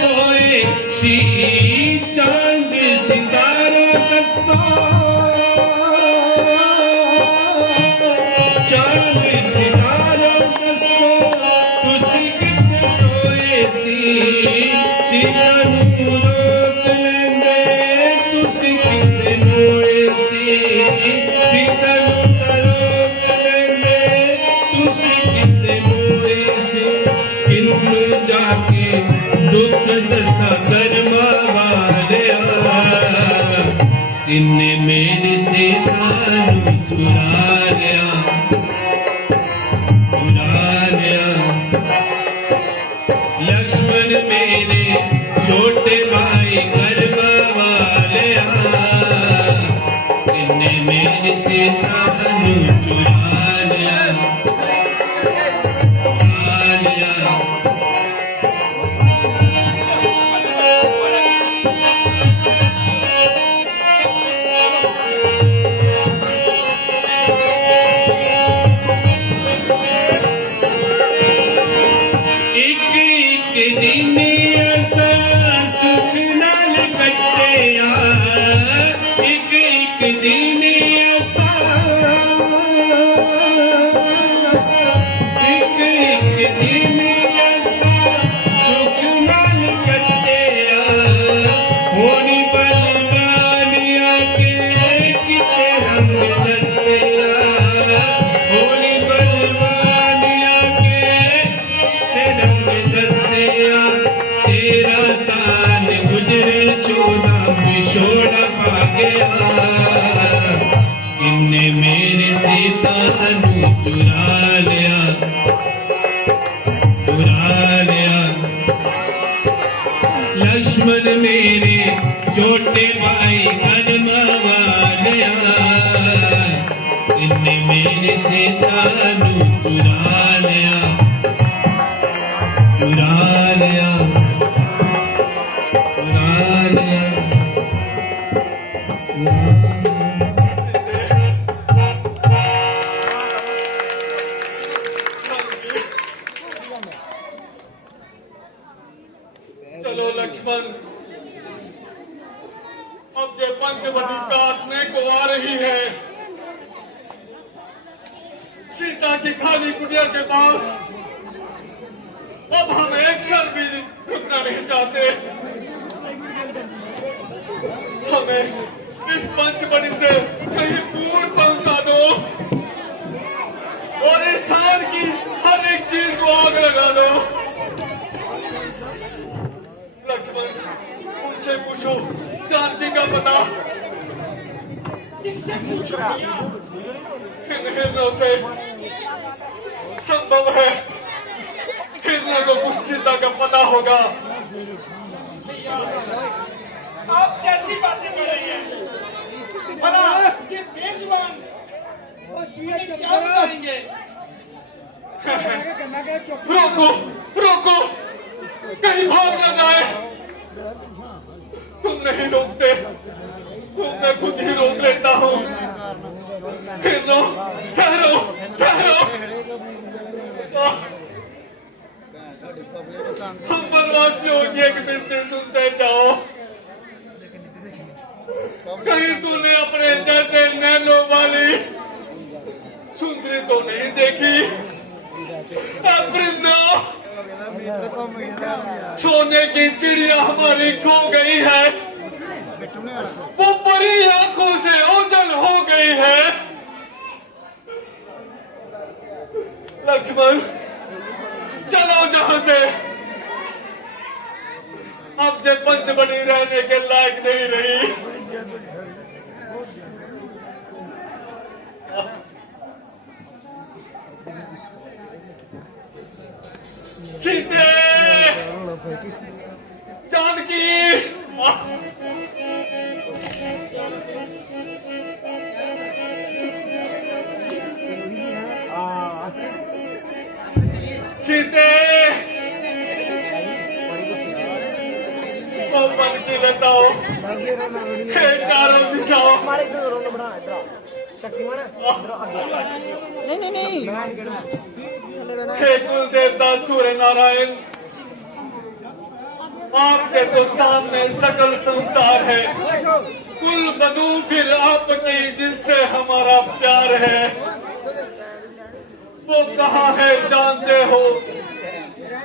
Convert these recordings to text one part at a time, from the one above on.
सोए सी चांद सितारा दसो चांद सितारा दसो तुसी किते सोए सी सीता नू रोक लेंदे तुसी किते मोए सी सीता नू रोक लेंदे तुसी किते मोए सी किन्नू जाके दुख दसा कर्मा वालिया इन्ने मेरी सीता नू चुरा लिया लक्ष्मण मेरे छोटे भाई कर्मा वालिया इन्ने मेरी सीता नू चुरा लिया दिन ऐसा सुख नाल कट्टिया एक एक दिन ऐसा एक एक दिन ऐसा सुख नाल कट्टिया होनी बलवानिया के किते रंग दसिया होनी बलवानिया के किते रंग दसिया तेरा साल गुजरे 14 बिछोड़ा पा गया इन्ने मेरे सीता नू चुरा लिया लक्ष्मण मेरे छोटे भाई कर्मा वालिया इन्ने मेरे सीता नू चुरा लिया चलो लक्ष्मण अब जे पंचवटी काटने को आ रही है सीता की खाली कुटिया के पास अब हम एक क्षण भी रुकना नहीं चाहते हमें इस पंचवटी से कहीं दूर पहुंचा दो और इस स्थान की हर एक चीज को आग लगा दो लक्ष्मण उनसे पूछो जानती का पता इन हिरणों से संभव है हिरणों को कुछ सीता का पता होगा आप कैसी बातें कर रही हैं भला ये बेजुबान क्या बताएंगे रोको रोको कहीं भाग न जाए तुम नहीं रोकते तुम मैं खुद ही रोक लेता हूँ ठहरो ठहरो ठहरो हम बनवासियों की एक बिनती सुनते जाओ कहीं तूने अपने जैसे नैनों वाली सुंदरी तो नहीं देखी वृंदो सोने की चिड़िया हमारी खो गई है वो बड़ी आंखों से ओझल हो गई है लक्ष्मण चलो जहां से अब जे पंचवटी रहने के लायक नहीं रही सीते जानकी सीते मन की बताओ चारों दिशाओं नहीं हे कुल देवता सूर्य नारायण आपके तो सामने सकल संसार है, कुल बधू फिर आपकी जिनसे हमारा प्यार है। वो कहाँ है जानते हो,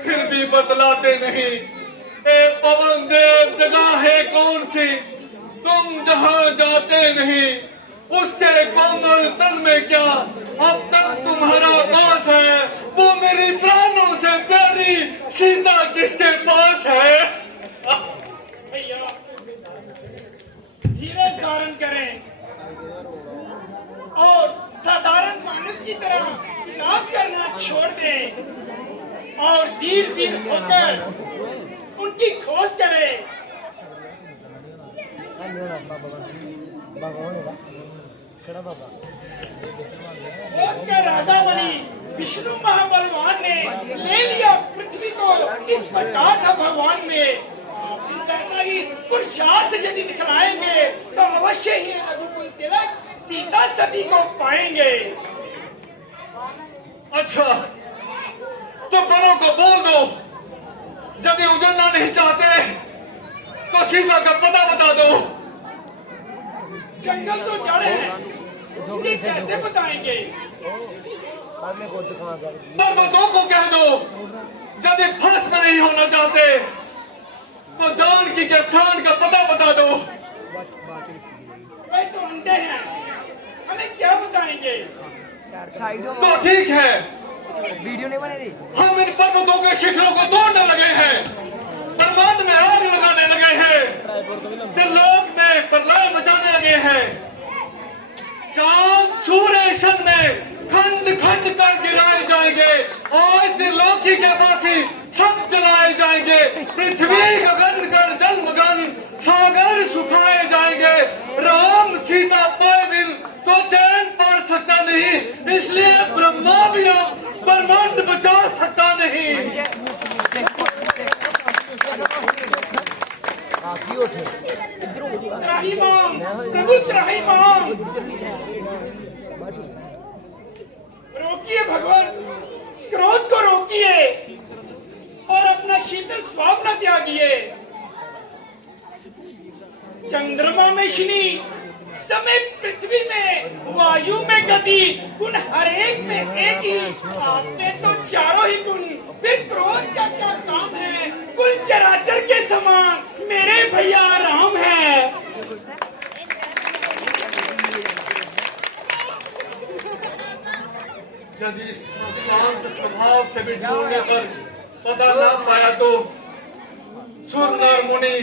फिर भी बतलाते नहीं। ए पवन देव, जगह है कौन सी तुम जहाँ जाते नहीं, उसके कोमल तन में क्या अब तक तुम्हारा पास है। वो मेरी प्राणों से प्यारी सीता किसके पास है। भैया धीरज धारण करें और साधारण मानव की तरह चुनाव करना छोड़ दें और धीरे धीरे होकर उनकी खोज करें। लोक का राजा बनी विष्णु महाबलवान ने ले लिया पृथ्वी को, इस प्रकार था भगवान में। ऐसा ही पुरुषार्थ यदि दिखलाएंगे तो अवश्य ही रघुकुल तिलक सीता सती को पाएंगे। अच्छा, तो बड़ों को बोल दो, यदि उजड़ना नहीं चाहते तो सीता का पता बता दो। जंगल तो जड़ है, ये कैसे बताएंगे। पर्वतों को कह दो, यदि फर्श में नहीं होना चाहते तो जानकी के स्थान का पता बता दो। वे तो अंधे हैं, हमें क्या बताएंगे। तो ठीक है, वीडियो नहीं बने रही। हम इन पर्वतों के शिखरों को तोड़ने लगे हैं, ब्रह्मांड में आग लगाने लगे हैं, त्रिलोक में प्रलय मचाने लगे हैं, चांद सूर्य सन में खंड खंड कर गिराए जाएंगे और त्रिलोकी के पासी सब जलाए जाएंगे। पृथ्वी गगन कर जलमगन सागर सुखाए जाएंगे। राम सीता पाए बिन तो चैन पा सकता नहीं, इसलिए ब्रह्मा भी अब ब्रह्मांड बचा सकता नहीं। त्राहिमाम प्रभु त्राहिमाम, रोकिए भगवान, क्रोध को रोकिए और अपना शीतल स्वभाव न त्यागिए। चंद्रमा में शनि, समय पृथ्वी में, वायु में गति, गुण हर एक में एक ही, आपने तो चारों ही गुण, फिर क्रोध का क्या काम है। कुल चराचर के समान मेरे भैया राम है। यदि शांत स्वभाव से भी ढूंढने पर पता ना पाया तो सुर नर मुनि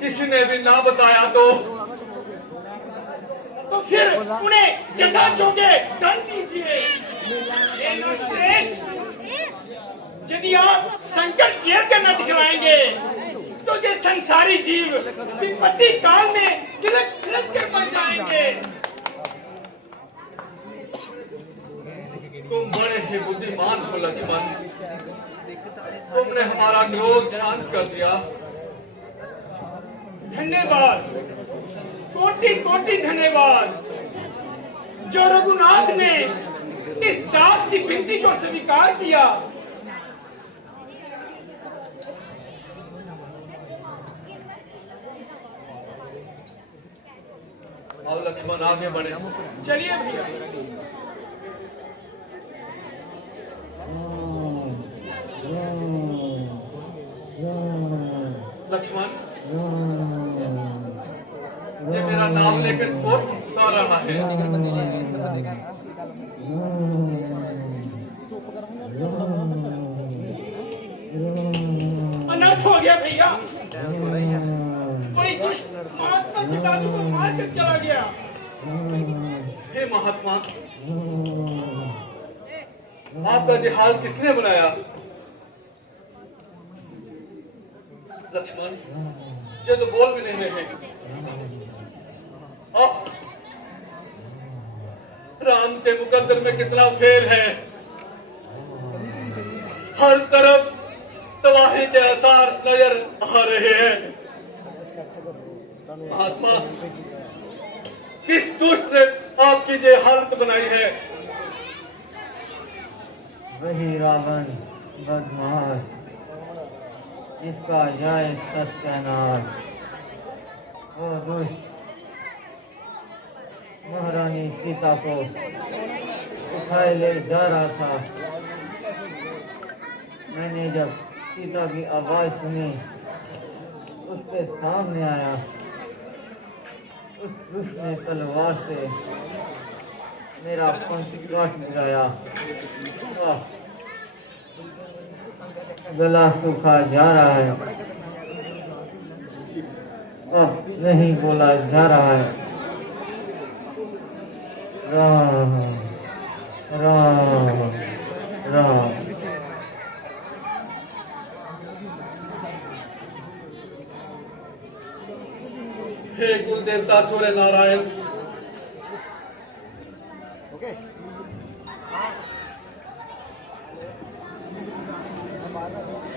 किसी ने भी ना बताया तो फिर उन्हें जथा जोगे दंड दीजिए। श्रेष्ठ, यदि आप संकट झेल कर न दिखलाएंगे तो ये संसारी जीव विपत्ति काल में तिलक तिलक कर मर जाएंगे। तुम बड़े ही बुद्धिमान हो लक्ष्मण, तुमने हमारा क्रोध शांत कर दिया। धन्यवाद, कोटि कोटि धन्यवाद। जो रघुनाथ ने इस दास की विनती को स्वीकार किया। और लक्ष्मण आगे बढ़े। चलिए भैया। लक्ष्मण, ये मेरा नाम लेकर कौन गा रहा है? अनर्थ हो गया भैया, कोई दुष्ट महात्मा जटायु को मार कर चला गया। हे महात्मा, आपका ये हाल किसने बनाया? लक्ष्मण, ये तो बोल भी नहीं रहे। राम के मुकद्दर में कितना फेर है। हर तरफ तबाही के आसार नजर आ रहे हैं। महात्मा, किस दुष्ट ने आपकी ये हालत बनाई है? वही रावण बदमाश। जिसका जाए सत्यानाश। वो दुष्ट महारानी सीता को उठाए ले जा रहा था। मैंने जब सीता की आवाज सुनी, उसके सामने आया। उस दुष्ट ने तलवार से मेरा पंख काट गिराया। गला सूखा जा रहा है, अब नहीं बोला जा रहा है। राम राम राम। हे कुल देवता सूर्य नारायण,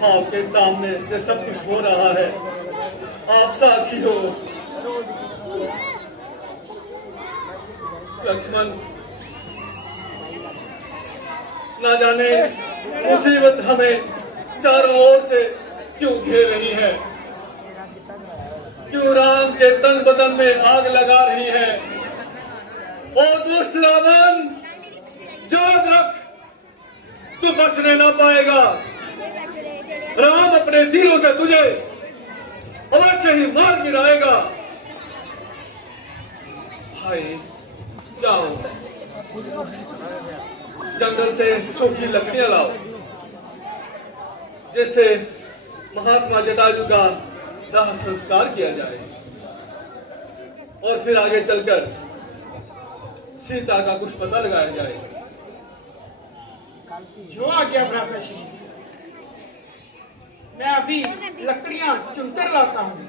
आपके सामने ये सब कुछ हो रहा है, आप साक्षी हो। लक्ष्मण, ना जाने मुसीबत हमें चारों ओर से क्यों घेर रही है, क्यों राम के तन बदन में आग लगा रही है। ओ दुष्ट रावण, याद रख, तू बचने ना पाएगा। राम अपने तीरों से तुझे अवश्य ही मार गिराएगा। भाई जाओ, जंगल से सूखी लकड़ियां लाओ, जिससे महात्मा जटायु का दाह संस्कार किया जाए और फिर आगे चलकर सीता का कुछ पता लगाया जाए। जो आ गया भ्राता श्री, मैं अभी लकड़ियां चुनकर लाता हूँ।